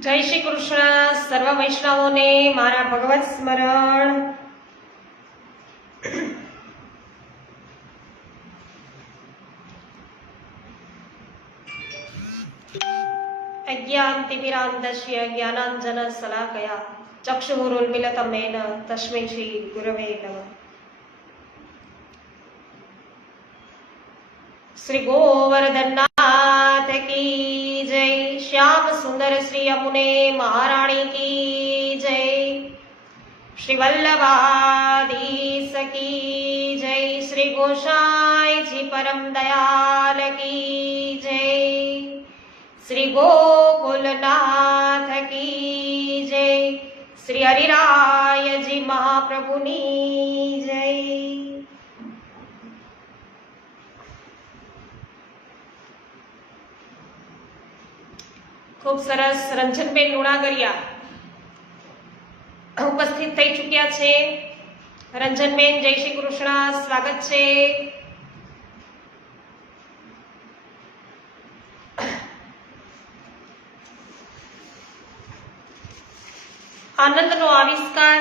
જય શ્રી કૃષ્ણ. સર્વ વૈષ્ણવોને મારા ભગવત સ્મરણ. અજ્ઞાનતિમિરાન્ધસ્ય જ્ઞાનાંજન શલાકયા ચક્ષુરુન્મિલિતં येन તસ્मै શ્રી ગુરવે નમઃ. શ્રી ગોવર્ધનનાથ કી જય. શ્યામ સુંદર શ્રી યમુને મહારાણી કી જય. શ્રી વલ્લભાધીશ કી જય. શ્રી ગોસાઈજી પરમ દયાલ કી જય. શ્રી ગોકુલનાથ કી જય. શ્રી હરિરાયજી મહાપ્રભુની જય. ખૂબ સરસ. રંજનબેન લુણાગરિયા ઉપસ્થિત થઈ ચૂક્યા છે. રંજનબેન, જય શ્રી કૃષ્ણ, સ્વાગત છે. આનંદનો આવિષ્કાર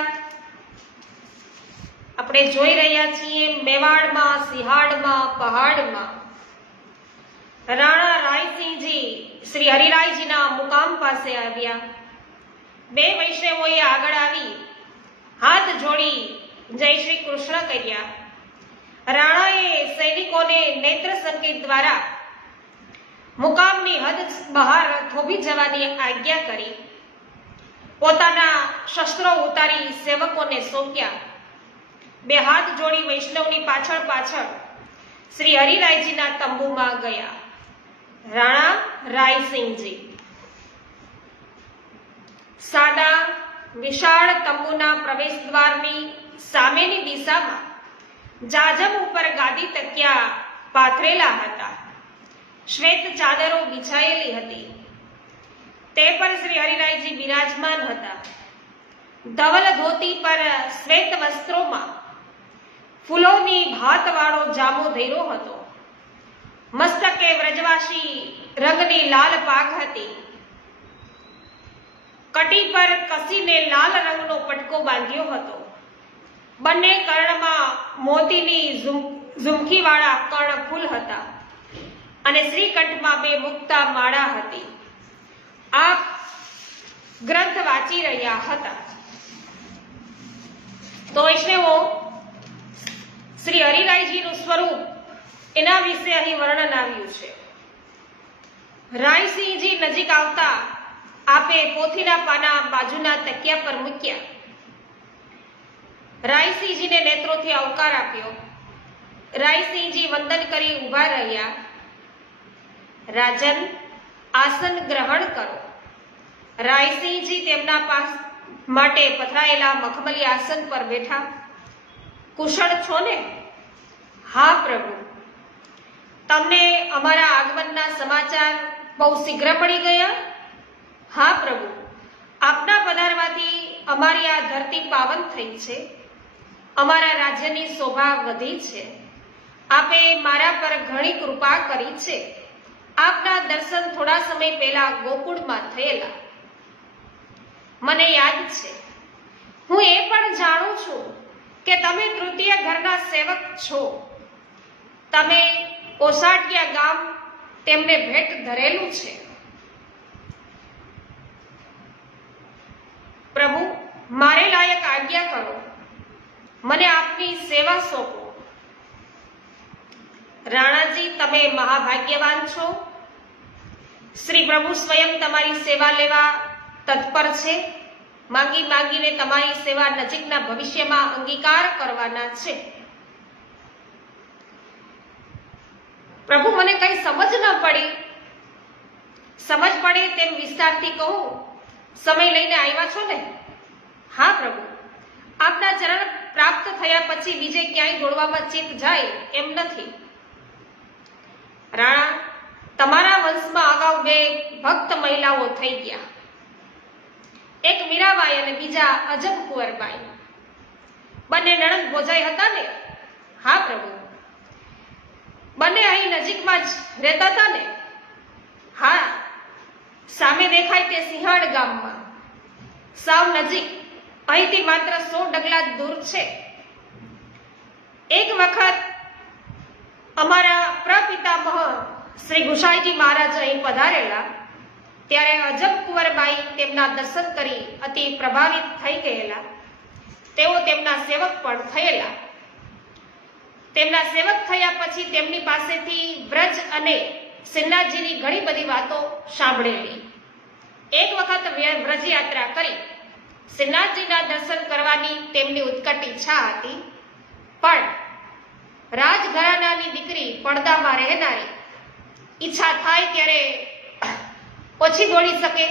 આપણે જોઈ રહ્યા છીએ. મેવાડમાં, સિંહાડમાં, પહાડમાં રાણા રાયસિંહજી શ્રી હરિરાયજીના મુકામ પાસે આવ્યા. બે વૈષ્ણવોએ આગળ આવી હાથ જોડી જય શ્રી કૃષ્ણ કર્યા. રાણાએ સૈનિકોને નેત્ર સંકેત દ્વારા મુકામની હદ બહાર થોભી જવાની આજ્ઞા કરી. પોતાના શસ્ત્રો ઉતારી સેવકોને સોંપ્યા. બે હાથ જોડી વૈષ્ણવની પાછળ પાછળ શ્રી હરિરાયજીના તંબુમાં ગયા. રાણા રાયસિંહજી સાદા વિશાળ તંબુના પ્રવેશ દ્વારની સામેની દિશામાં જાજમ ઉપર ગાદી તકિયા પાથરેલા હતા. શ્વેત ચાદરો બિછાયેલી હતી. તે પર શ્રી હરિરાયજી બિરાજમાન હતા. ધવલ ધોતી પર શ્વેત વસ્ત્રોમાં ફૂલોની ભાતવાળો જામો ધૈર્યો હતો. મસ્તકે વ્રજવાસી રંગની લાલ પાઘ હતી. કટી પર કસીને લાલ રંગનો પટકો બાંધ્યો હતો. બંને કર્ણમાં મોતીની ઝુમખીવાળા કર્ણફૂલ હતા અને શ્રીકંઠમાં બે મુક્તા માળા હતી. આપ ગ્રંથ વાંચી રહ્યા હતા. તો વૈષ્ણવો, શ્રી હરિરાયજીનું સ્વરૂપ, એના વિશે અહીં વર્ણન આવ્યું છે. રાયસિંહજી નજીક આવતા આપે પોથીના પાના બાજુના તકિયા પર મૂક્યા. રાયસિંહજીને નેત્રોથી આવકાર આપ્યો. રાયસિંહજી વંદન કરી ઊભા રહ્યા. રાજન, આસન ગ્રહણ કરો. રાયસિંહજી તેમના પાસ માટે પથરાયેલા મખમલી આસન પર બેઠા. કુશળ છો ને? હા પ્રભુ. તમને અમારા આગમનના સમાચાર બહુ શીઘ્ર પડી ગયા? હા પ્રભુ. આપના પધારવાથી અમારી આ ધરતી પાવન થઈ છે. અમારા રાજ્યની શોભા વધી છે. આપે મારા પર ઘણી કૃપા કરી છે. આપના દર્શન થોડા સમય પહેલા ગોકુળમાં થયેલા. મને યાદ છે. હું એ પણ જાણું છું કે તમે તૃતીય ઘરના સેવક છો. તમે ઓસાટિયા ગામ તેમને ભેટ ધરેલું છે. પ્રભુ, મારે લાયક આજ્ઞા કરો. મને આપની સેવા સોંપો. રાણાજી, તમે મહાભાગ્યવાન છો. શ્રી પ્રભુ સ્વયં તમારી સેવા લેવા તત્પર છે. માંગી માંગીને તમારી સેવા નજીકના ભવિષ્યમાં અંગીકાર કરવાના છે. પ્રભુ, મને કઈ સમજ ન પડી. સમજ પડે તેમ વિસ્તારથી કહું. સમય લઈને આવ્યા છો ને? હા પ્રભુ. આપના ચરણ પ્રાપ્ત થયા પછી બીજે ક્યાંય દોડવામાં ચિત્ત જાય એમ નથી. રાણા, તમારા વંશમાં અગાઉ બે ભક્ત મહિલાઓ થઈ ગયા. એક મીરાબાઈ અને બીજા અજબ કુંવરબાઈ. બંને નણંદ ભોજાઈ હતા ને? હા પ્રભુ. બંને અહીં નજીકમાં જ રહેતા હતા ને? હા. સામે સામે દેખાય તે સિંહાડ ગામમાં, સાવ નજીક, અહીંથી માત્ર 100 ડગલા દૂર છે. એક વખત અમારા પ્રપિતામહ શ્રી ગુસાઈજી મહારાજ અહીં પધારેલા, ત્યારે અજબ કુંવરબાઈ તેમના દર્શન કરી અતિ પ્રભાવિત થઈ ગયેલા. તેઓ તેમના સેવક પણ થયેલા. તેમના સેવક થયા પછી તેમની પાસેથી વ્રજ અને શ્રીનાથજીની ઘણી બધી વાતો સાંભળેલી. એક વખત વ્રજ યાત્રા કરી શ્રીનાથજીના દર્શન કરવાની તેમની ઉત્કટ ઈચ્છા હતી, પણ રાજઘરાનાની દીકરી, પડદામાં રહેનારી, ઈચ્છા થાય ત્યારે ઓછી દોડી શકે,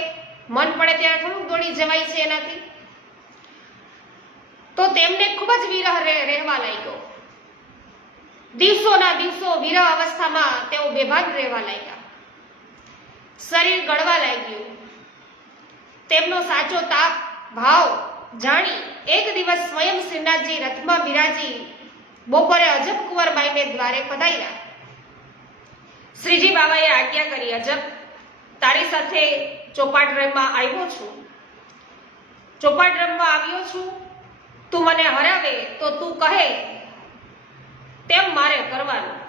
મન પડે ત્યારે થોડુંક દોડી જવાય છે એનાથી. તો તેમને ખૂબ જ વિરહ રહેવા લાગ્યો. દિવસોના દિવસો વિરહ અવસ્થામાં તેઓ બેભાન રહેવા લાગ્યા. શરીર ગળવા લાગ્યું. તેમનો સાચો તાપ ભાવ જાણી એક દિવસ સ્વયં શ્રીનાથજી રથમાં બિરાજી બપોરે અજબ કુંવરબાઈને દ્વારે પધાર્યા. શ્રીજી બાબાએ આજ્ઞા કરી, અજબ, તારી સાથે ચોપાટ રમવા આવ્યો છું. ચોપાટ રમવા આવ્યો છું. તું મને હરાવે તો તું કહે તેમ મારે કરવાનું.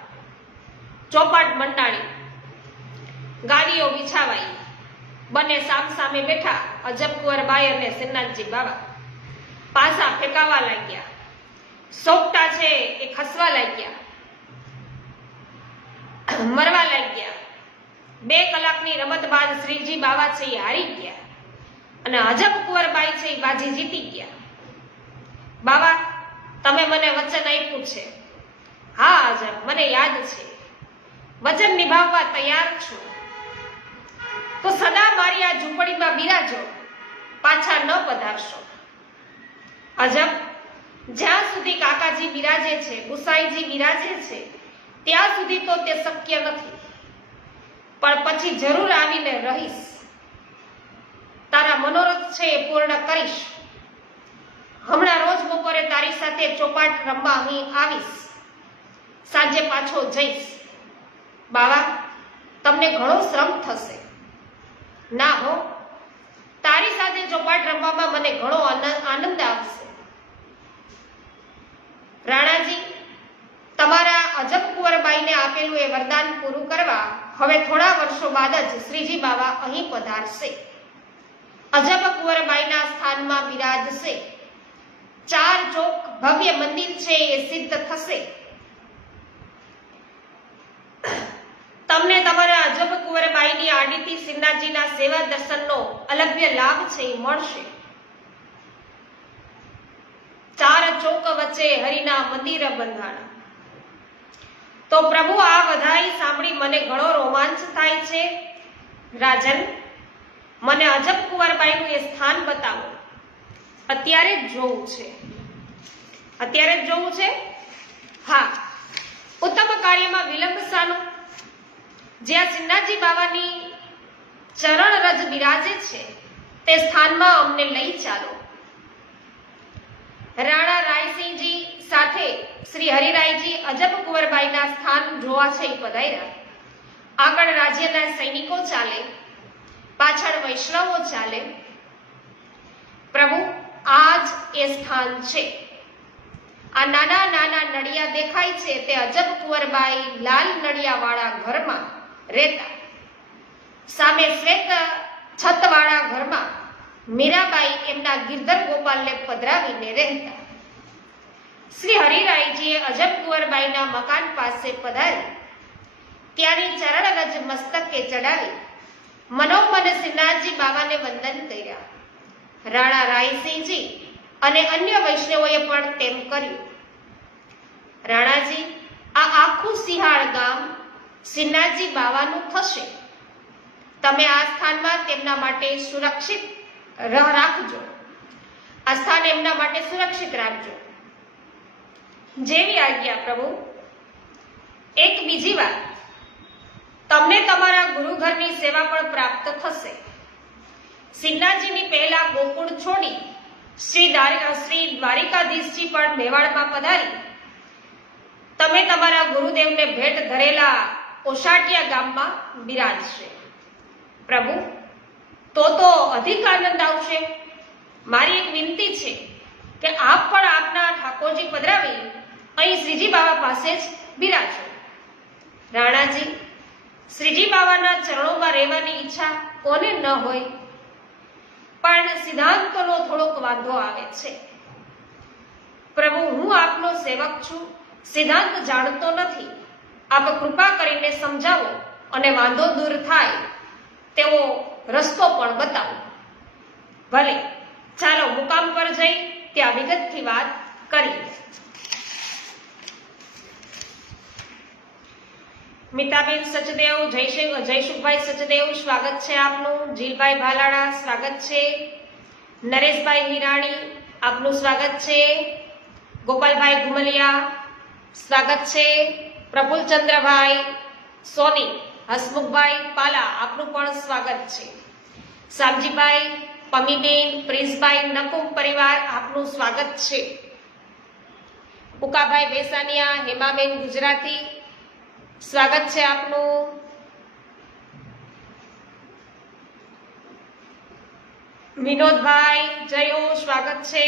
ચોપાટ મંડાણી, ગાદીઓ બિછાવાઈ, બંને સામ સામે બેઠા. અજબ કુંવરબાઈ અને શ્રીનાથજી બાબા પાસા ફેંકાવા લાગ્યા. સોગટા છે એ ખસવા લાગ્યા, મરવા લાગ્યા. 2 કલાકની રમત બાદ શ્રીજી બાબા છે એ હારી ગયા અને અજબ કુંવરબાઈ છે એ બાજી જીતી ગયા. બાબા, તમે મને વચન આપ્યું છે. હા અજબ, મને યાદ છે. વચન નિભાવવા તૈયાર છું. તો સદા મારી આ ઝૂંપડીમાં બિરાજો, પાછા ન પધારશો. અજબ, જ્યાં સુધી કાકાજી બિરાજે છે, ગુસાઈજી બિરાજે છે, ત્યાં સુધી તો તે શક્ય નથી, પણ પછી જરૂર આવીને રહીશ. તારા મનોરથ છે એ પૂર્ણ કરીશ. હમણાં રોજ બપોરે તારી સાથે ચોપાટ રમવા અહીં આવીશ, સાંજે પાછો જઈશ. બાવા, તમને ઘણો શ્રમ થશે. ના હો, તારી સાથે ચોપાટ રમવામાં મને ઘણો આનંદ આવશે. રાણાજી, તમારા અજબ કુંવરબાઈને આપેલું એ વરદાન પૂરું કરવા હવે થોડા વર્ષો બાદ જ શ્રીજી બાબા અહીં પધારશે. અજબ કુંવરબાઈના સ્થાનમાં બિરાજશે. 4 ચોક ભવ્ય મંદિર છે એ સિદ્ધ થશે. તમને તમારા અજબ કુંવરબાઈની આડીથી શ્રીનાથજીના સેવા દર્શનનો અલભ્ય લાભ છે એ મળશે. 4 ચોક વચ્ચે હરિના મંદિર બંધાણા. તો પ્રભુ, આ વધાઈ સાંભળી મને ઘણો રોમાંચ થાય છે. રાજન, મને અજબ કુંવરબાઈનું એ સ્થાન બતાવો. અત્યારે જ જોવું છે. અત્યારે જ જોવું છે? હા, ઉત્તમ કાર્યમાં વિલંબ શાનો? જ્યાં શ્રીનાથજી બાબાની ચરણ રજ બિરાજે છે તે સ્થાનમાં અમને લઈ ચાલો. રાણા રાયસિંહજી સાથે શ્રી હરિરાયજી અજબ કુંવરબાઈના સ્થાન જોવા છે પધાર્યા. આગળ રાજ્યના સૈનિકો ચાલે, પાછળ વૈષ્ણવો ચાલે. પ્રભુ, આ જ એ સ્થાન છે. આ નાના નાના નડિયા દેખાય છે તે અજબ કુંવરબાઈ લાલ નડિયાવાળા ઘરમાં રહેતા. સામે શ્વેત છતવાળા ઘરમાં મીરાબાઈ એમના ગિરધર ગોપાલને પધરાવીને રહેતા. શ્રી હરિરાયજીએ અજબ કુંવરબાઈના મકાન પાસે પધારી ત્યાંની ચરણ રજ મસ્તકે ચડાવી મનોમન શ્રીનાથજી બાબાને વંદન કર્યા. રાણા રાયસિંહજી અને અન્ય વૈષ્ણવોએ પણ તેમ કર્યું. રાણાજી, આ આખું સિંહાળ ગામ શ્રીનાથજી બાવાનું થશે. તમે આ સ્થાનમાં તેમના માટે સુરક્ષિત રાખજો. આ સ્થાન એમના માટે સુરક્ષિત રાખજો. જેવી આજ્ઞા પ્રભુ. એક બીજી વાત, તમને તમારા ગુરુઘરની સેવા પણ પ્રાપ્ત થશે. શ્રીનાથજીની પહેલા ગોકુળ છોડી શ્રી દ્વારિકાધીશજી પણ મેવાડમાં પધારી તમે તમારા ગુરુદેવને ભેટ ધરેલા ઓસાટિયા ગામમાં બિરાજશે. પ્રભુ, તો અધિક આનંદ આવશે. મારી એક વિનંતી છે કે આપ પણ આપના ઠાકોરજી પધરાવી અહીં શ્રીજી બાવા પાસે જ બિરાજો. રાણાજી, શ્રીજી બાવાના ચરણોમાં રહેવાની ઈચ્છા કોને ન હોય, પણ સિદ્ધાંતોનો થોડોક વાંધો આવે છે. પ્રભુ, હું આપનો સેવક છું, સિદ્ધાંત જાણતો નથી. આપ કૃપા કરીને સમજાવો અને વાંધો દૂર થાય તેવો રસ્તો પણ બતાવો. ભલે, ચાલો મુકામ પર જઈ ત્યાં વિગતથી વાત કરીએ. મિતાબેન સચદેવ, જયસુખભાઈ સચદેવ, સ્વાગત છે આપનું. જીલભાઈ ભાલાડા, સ્વાગત છે. નરેશભાઈ હિરાણી, આપનું સ્વાગત છે. ગોપાલભાઈ ગુમલિયા, સ્વાગત છે. પ્રફુલચંદ્રભાઈ સોની, હસમુખભાઈ પાલા, આપનું પણ સ્વાગત છે. શામજીભાઈ, પમીબેન, પ્રિન્સભાઈ, નકુમ પરિવાર, આપનું સ્વાગત છે. ઉકાભાઈ બેસાનિયા, હેમાબેન ગુજરાતી, સ્વાગત છે આપનું. વિનોદભાઈ, જય હો, સ્વાગત છે.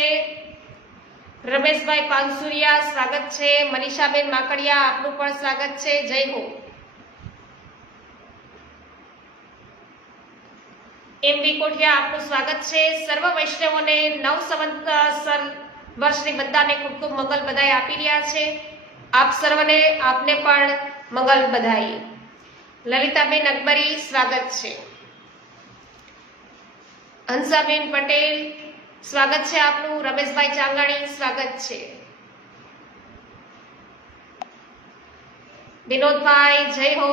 રમેશભાઈ પાનસુરિયા, સ્વાગત છે. મનીષાબેન માકડિયા, આપનું પણ સ્વાગત છે. જય હો. એમબી કોઠિયા, આપનું સ્વાગત છે. સર્વ વૈષ્ણવોને નવ સંવત્સર વર્ષની બધાને ખૂબ ખૂબ મંગલ બધાઈ આપી રહ્યા છે. આપ સર્વને, આપને પણ મંગલ બધાઈ. લલિતાબેન અકબરી, સ્વાગત છે. હંસાબેન પટેલ, સ્વાગત છે આપનું. રમેશભાઈ ચાંગાણી, સ્વાગત છે. વિનોદભાઈ, જય હો.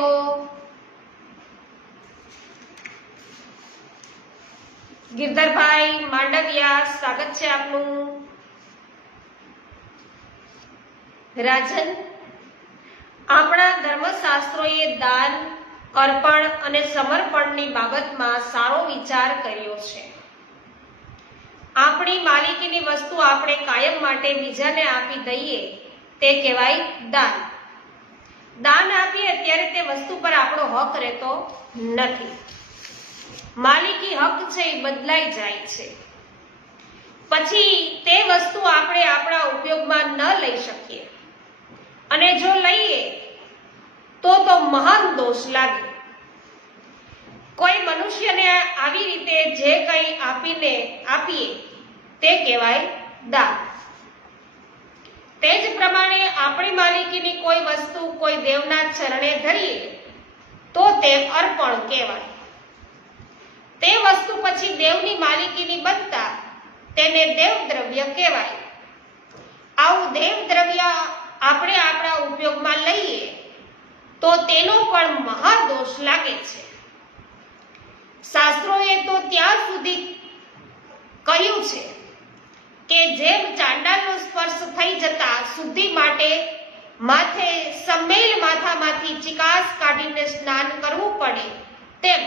ગિરધરભાઈ માંડવિયા, સ્વાગત છે આપનું. રાજન, આપણા ધર્મશાસ્ત્રોએ દાન, અર્પણ અને સમર્પણની બાબતમાં સારો વિચાર કર્યો છે. આપણી માલિકીની વસ્તુ આપણે કાયમ માટે બીજાને આપી દઈએ તે કહેવાય દાન. દાન આપીએ ત્યારે તે વસ્તુ પર આપણો હક રહેતો નથી. માલિકી હક છે એ બદલાઈ જાય છે. પછી તે વસ્તુ આપણે આપણા ઉપયોગમાં ન લઈ શકીએ, અને જો લઈએ તો મહાન દોષ લાગે. કોઈ મનુષ્યને આવી રીતે જે કંઈ આપીએ તે કહેવાય દાન. તે જ પ્રમાણે આપણી માલિકીની કોઈ વસ્તુ કોઈ દેવના ચરણે ધરીએ તો તે અર્પણ કહેવાય. તે વસ્તુ પછી દેવની માલિકીની બનતા તેને દેવ દ્રવ્ય કહેવાય. આવું દેવ દ્રવ્ય આપણે આપણા ઉપયોગમાં લઈએ તો તેનો પણ મહાદોષ લાગે છે. શાસ્ત્રોએ તો ત્યાં સુધી કહ્યું છે કે જેમ ચાંડાલનો સ્પર્શ થઈ જતા શુદ્ધિ માટે માથે સમેલ માથામાંથી ચિકાસ કાઢીને સ્નાન કરવું પડે, તેમ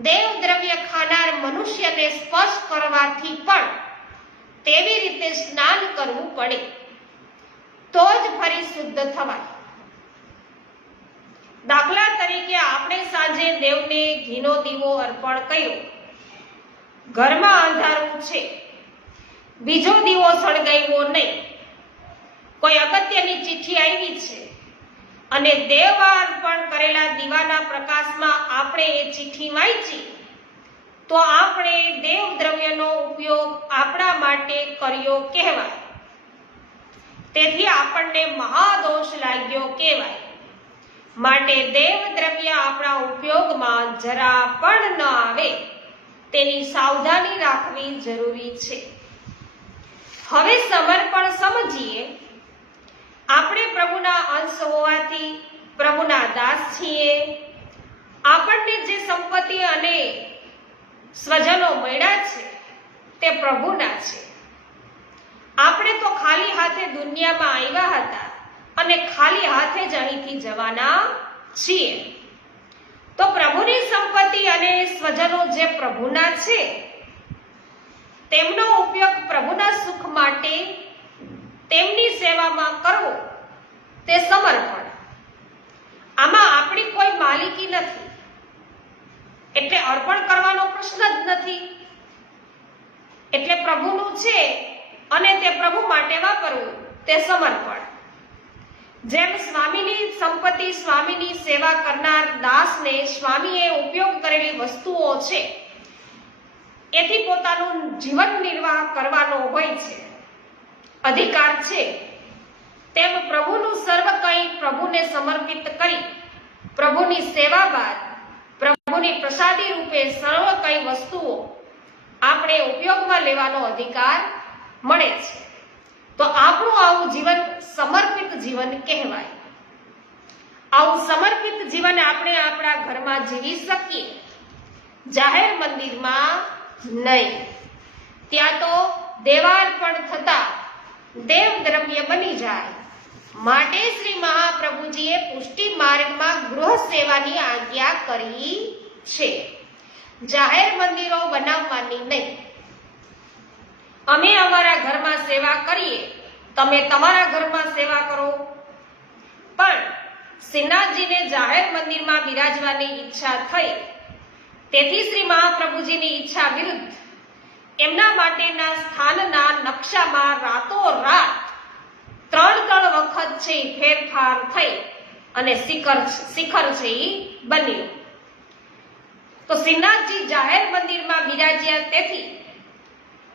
દેવ દ્રવ્ય ખાનાર મનુષ્યને સ્પર્શ કરવાથી પણ તેવી રીતે સ્નાન કરવું પડે, તો જ ફરી શુદ્ધ થવાય. દાખલા તરીકે આપણે સાંજે દેવને ઘીનો દીવો અર્પણ કર્યો. ઘરમાં અંધારું છે, બીજો દીવો સળગાવ્યો નહીં. કોઈ અગત્યની ચિઠ્ઠી આવી છે અને દેવ અર્પણ કરેલા દીવાના પ્રકાશમાં આપણે એ ચિઠ્ઠી વાંચી તો આપણે દેવ દ્રવ્યનો ઉપયોગ આપણા માટે કર્યો કહેવાય. તેથી આપણને મહાદોષ લાગ્યો કહેવાય. માટે દેવ દ્રવ્ય આપણા ઉપયોગમાં જરા પણ ન આવે તેની સાવધાની રાખવી જરૂરી છે. હવે સમર્પણ સમજીએ. આપણે પ્રભુના અંશ હોવાથી પ્રભુના દાસ છીએ. આપણને જે સંપત્તિ અને સ્વજનો મળ્યા છે તે પ્રભુના છે. આપણે તો ખાલી હાથે દુનિયામાં આવ્યા હતા અને ખાલી હાથે જ અહીંથી જવાના છીએ. તો પ્રભુની સંપત્તિ અને સ્વજનો જે પ્રભુના છે તેમનો ઉપયોગ પ્રભુના સુખ માટે તેમની સેવામાં કરવો તે સમર્પણ. આમાં આપણી કોઈ માલિકી નથી એટલે અર્પણ કરવાનો પ્રશ્ન જ નથી. એટલે પ્રભુનું છે અને તે પ્રભુ માટે વાપરવું તે સમર્પણ. જેમ સ્વામીની સંપત્તિ, સ્વામીની સેવા કરનાર દાસને સ્વામીએ ઉપયોગ કરેલી વસ્તુઓ છે એથી પોતાનું જીવન નિર્વાહ કરવાનો હોય છે, અધિકાર છે, તેમ પ્રભુનું સર્વ કંઈ પ્રભુને સમર્પિત કરી પ્રભુની સેવા બાદ પ્રભુની પ્રસાદી રૂપે સર્વ કંઈ વસ્તુઓ આપણે ઉપયોગમાં લેવાનો અધિકાર મળે છે. તો આપણું આવું જીવન સમર્પિત જીવન કહેવાય. આવું સમર્પિત જીવન આપણે આપણા ઘરમાં જીવી શકીએ, જાહેર મંદિરમાં નહીં. ત્યાં તો દેવાર્પણ થતા દેવ દ્રવ્ય બની જાય. માટે શ્રી મહાપ્રભુજીએ પુષ્ટિ માર્ગમાં ગૃહ સેવાની આજ્ઞા કરી છે, જાહેર મંદિરો બનાવવાની નહીં. અમે અમારા ઘરમાં સેવા કરીએ, તમે તમારા ઘરમાં સેવા કરો. પણ શ્રીનાથજીને જાહેર મંદિરમાં બિરાજવાની ઈચ્છા થઈ, તેથી શ્રી મહાપ્રભુજીની ઈચ્છા વિરુદ્ધ એમના માટેના સ્થાનના નકશામાં રાતોરાત 3 વખત છે ફેરફાર થઈ અને શિખર છે એ બન્યું. તો શ્રીનાથજી જાહેર મંદિરમાં બિરાજ્યા, તેથી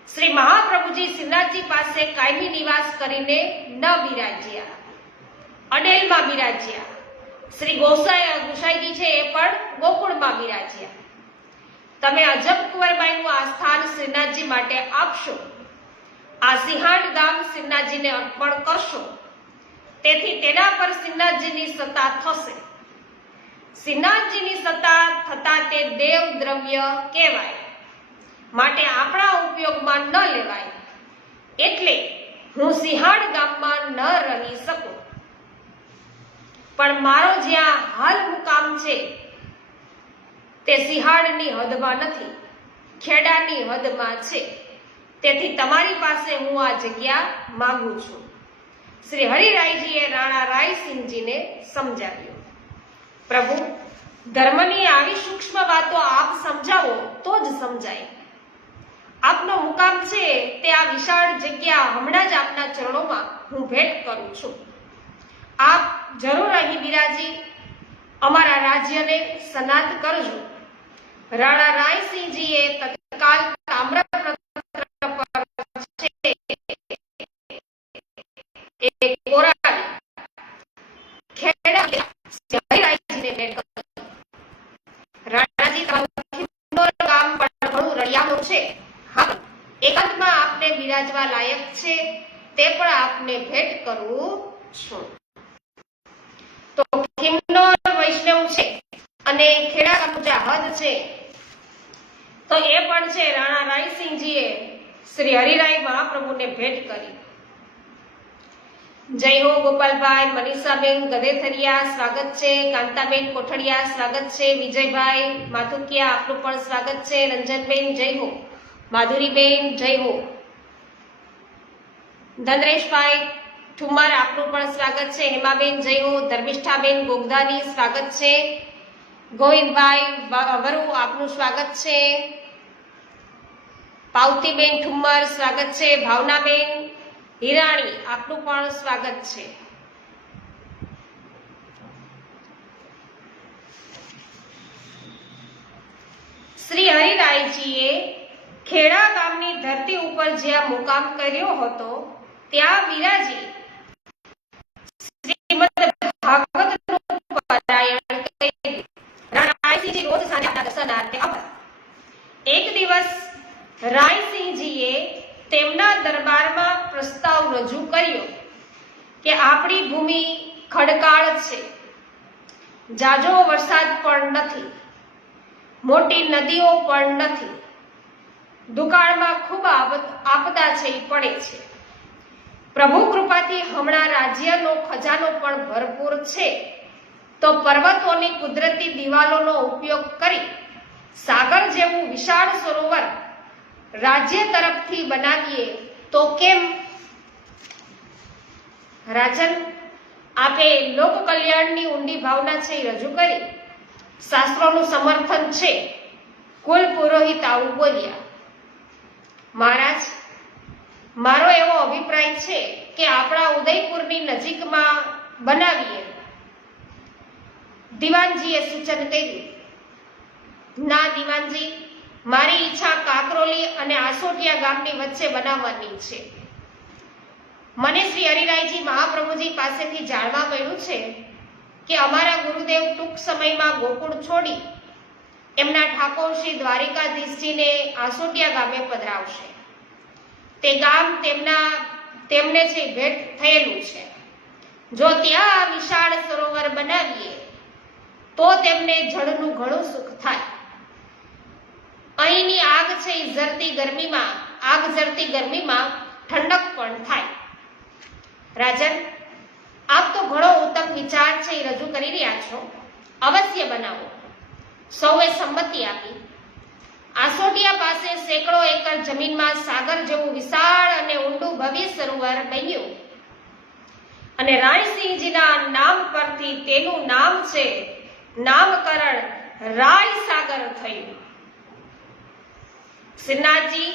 શ્રી મહાપ્રભુજી શ્રીનાથજી પાસે કાયમી નિવાસ કરીને ન બિરાજ્યા, અડેલમાં બિરાજ્યા. શ્રી ગોસાઈજી છે એ પણ ગોકુળમાં બિરાજ્યા. તમે અજબ કુંવરબાઈનું આ સ્થાન શ્રીનાથજી માટે આપશો, આ સિંહાડ ગામ શ્રીનાથજીને અર્પણ કરશો, તેથી તેના પર શ્રીનાથજીની સત્તા થશે. શ્રીનાથજીની સત્તા થતા તે દેવ દ્રવ્ય કહેવાય, માટે આપણા ઉપયોગમાં ન લેવાય. એટલે હું સિંહાડ ગામમાં ન રહી શકું, પણ મારો જ્યાં હાલ મુકામ છે તે સિંહાડની હદમાં નથી, ખેડાની હદમાં છે. તેથી તમારી પાસે હું આ જગ્યા માંગુ છું. શ્રી હરિરાયજીએ રાણા રાયસિંહજીને સમજાવ્યું. પ્રભુ, ધર્મની આવી સૂક્ષ્મ વાતો આપ સમજાવો તો જ સમજાય. આપનો મુકામ છે તે આ વિશાળ જગ્યા હમણાં જ આપના ચરણોમાં હું ભેટ કરું છું. આપ જરૂર અહીં બિરાજી અમારા રાજ્યને સનાત કરજો. રાણા રાયસિંહજીએ તત્કાલ તામ્રપત્ર પર કોરાડી ખેડા હરિરાયજીને ભેટ કરી. રાણાજી, ખિંડોર ગામ પણ ઘણું રળિયામણું છે. હા, એકાંતમાં આપને બિરાજવા લાયક છે તે પણ આપને ભેટ કરું છું. તો ખિંડોર વૈષ્ણવ છે અને ખેડા ગામનું હદ છે, તો એ પણ છે રાણા રાયસિંહજીએ શ્રી હરિરાય મહાપ્રભુને ભેટ કરી. જય હો ગોપાલભાઈ, મનીષાબેન ગદેથરિયા સ્વાગત છે, કાંતાબેન કોઠડિયા સ્વાગત છે, વિજયભાઈ માથુકિયા આપનું પણ સ્વાગત છે, રંજનબેન જય હો, માધુરીબેન જય હો, ધનરેશભાઈ ઠુમર આપનું પણ સ્વાગત છે, હેમાબેન જય હો, ધર્મિષ્ઠાબેન ગોગદાની સ્વાગત છે, ગોવિંદભાઈ વરુ આપનું સ્વાગત છે, પાવતીબેન ઠુમર સ્વાગત છે, ભાવનાબેન હિરાણી આપનું પણ સ્વાગત છે. શ્રી હરિરાયજીએ ખેડા ગામની ધરતી ઉપર જ્યાં મુકામ કર્યો હતો ત્યાં વિરાજી શ્રીમદ ભાગવતનું પારાયણ કરી રાણા રાયસિંહજી રોજ સાંજે દર્શનાર્થે આવ્યા. એક દિવસ રાયસિંહજીએ તેમના દરબારમાં પ્રસ્તાવ રજૂ કર્યો કે આપણી ભૂમિ ખડકાળ છે, જાજો વરસાદ પણ નથી, મોટી નદીઓ પણ નથી, દુકાળમાં ખૂબ આપદા છે એ પડે છે. પ્રભુ કૃપાથી હમણાં રાજ્યનો ખજાનો પણ ભરપૂર છે, તો પર્વતોની કુદરતી દિવાલોનો ઉપયોગ કરી સાગર જેવું વિશાળ સરોવર રાજ્ય તરફથી બનાવીએ તો કેમ? રાજન, આપે લોક કલ્યાણની ઊંડી ભાવના છે એ રજૂ કરી, શાસ્ત્રોનું સમર્થન છે, કુલ પુરોહિત આવું બોલ્યા, મહારાજ, મારો એવો અભિપ્રાય છે કે આપણા ઉદયપુરની નજીકમાં બનાવીએ. દિવાનજીએ સૂચન કર્યું. ના દિવાનજી, મારી ઈચ્છા કાકરોલી અને આસોટિયા ગામની વચ્ચે બનાવવાની છે. મને શ્રી હરિરાયજી મહાપ્રભુજી પાસેથી જાણવા મળ્યું છે કે અમારા ગુરુદેવ ટૂંક સમયમાં ગોકુળ છોડી એમના ઠાકોર શ્રી દ્વારિકાધીશજીને આસોટિયા ગામે પધરાવશે. તે ગામ તેમને છે ભેટ થયેલું છે. જો ત્યાં વિશાળ સરોવર બનાવીએ તો તેમને જળનું ઘણું સુખ થાય. અહીંની આગ છે એ ઝરતી ગરમીમાં ઠંડક પણ થાય. રાજન, આપ તો ઘણો ઉત્તમ વિચાર છે એ રજૂ કરી રહ્યા છો. અવશ્ય બનાવો. સૌએ સંમતિ આપી. આસોટિયા પાસે સેંકડો એકર જમીનમાં સાગર જેવું વિશાળ અને ઊંડું ભવ્ય સરોવર બન્યું અને રાયસિંહજીના નામ પરથી તેનું નામકરણ રાય સાગર થયું. શ્રીનાથજી,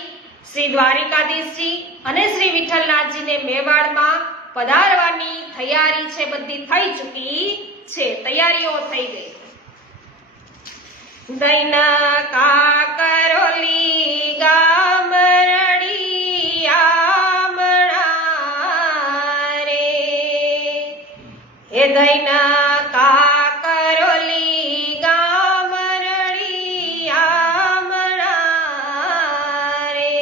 શ્રી દ્વારિકાધીશજી અને શ્રી વિઠ્ઠલનાથજીને મેવાડમાં પધારવાની તૈયારી છે બધી થઈ ચૂકી છે. તૈયારીઓ થઈ ગઈ. દૈન કાકરોલી ગામ રળિયામણા રે, હે દૈન કાકરોલી ગામ રળિયામણા રે,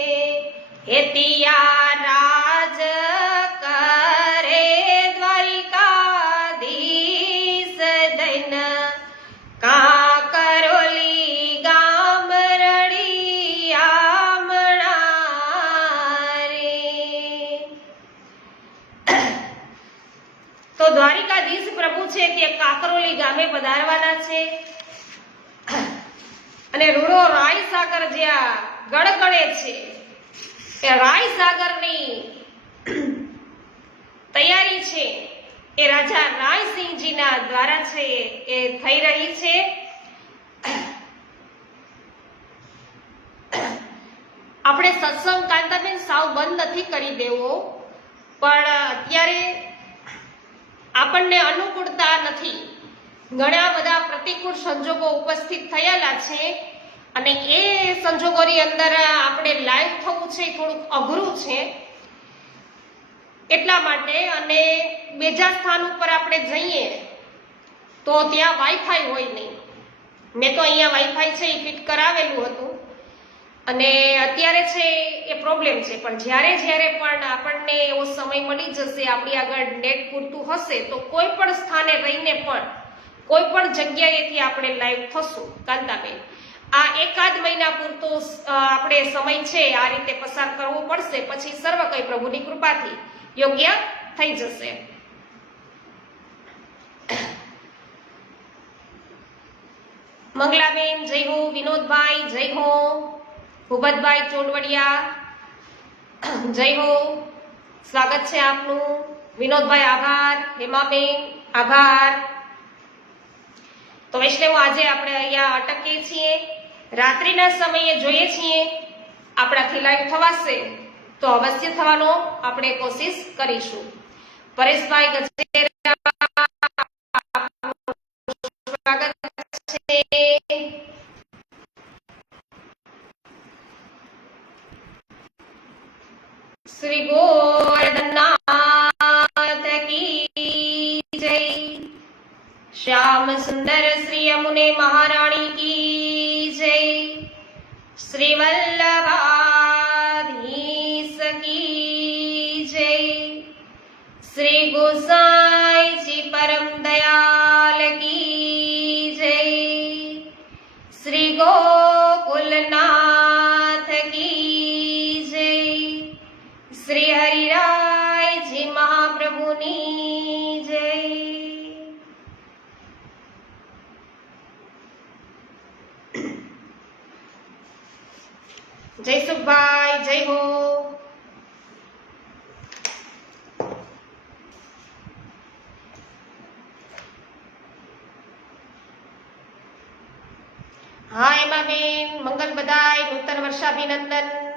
હે તિયા રાજ કરે દ્વારિકાધીશ દૈન કાકરોલી ગામ રળિયામણા રે. તો દ્વારિકાધીશ પ્રભુ છે તે કાકરોલી ગામે પધારવાના છે અને રૂડો રાય સાગર જ્યાં ગળગળે છે એ રાય સાગરની તૈયારી છે એ રાજા રાયસિંહજીના દ્વારા છે એ થઈ રહી છે. આપણે સત્સંગ કાંતાબેન સાવ બંધ નથી કરી દેવો, પણ અત્યારે આપણને અનુકૂળતા નથી. ઘણા બધા પ્રતિકૂળ સંજોગો ઉપસ્થિત થયેલા છે અને એ સંજોગોની અંદર આપણે લાઈવ થવું છે થોડુંક અઘરું છે. એટલા માટે અને બીજા સ્થાન ઉપર આપણે જઈએ તો ત્યાં વાઈફાઈ હોય નહીં. મેં તો અહીંયા વાઈફાઈ છે એ ફિટ કરાવેલું હતું અને અત્યારે છે એ પ્રોબ્લેમ છે. પણ જ્યારે પણ આપણને એવો સમય મળી જશે, આપણી આગળ નેટ પૂરતું હશે, તો કોઈ પણ સ્થાને રહીને પણ કોઈ પણ જગ્યાએથી આપણે લાઈવ થશું. કાંતાબેન, આ એકાદ મહિના પૂરતો આપણે સમય છે આ રીતે પસાર કરવો પડશે. પછી સર્વ કંઈ પ્રભુની કૃપાથી યોગ્ય થઈ જશે. મંગલાબેન જય હો, વિનોદભાઈ જય હો, ભૂપતભાઈ ચોડવડિયા જય હો, સ્વાગત છે આપનું. વિનોદભાઈ આભાર, હેમાબેન આભાર. તો વૈષ્ણવ, આજે આપણે અહીંયા અટકીએ છીએ. રાત્રિના સમયે જોઈએ છીએ આપણાથી લાઈવ થવાશે તો અવશ્ય થવાનો આપણે કોશિશ કરીશું. પરેશભાઈ ગજેરા સ્વાગત છે. શ્રી ગોવર્ધનનાથ કી જય. શ્યામ સુંદર શ્રી યમુને મહારાણી કી જય. શ્રી વલ્લભાધીશ કી જય. શ્રી ગોસાઈજી પરમ દયાલ કી જય. શ્રી ગોકુલનાથ કી જય. શ્રી હરિરાયજી મહાપ્રભુની જય. જય સુખભાઈ જય હો. હા એમાં બેન મંગલ બધાય, નૂતન વર્ષાભિનંદન.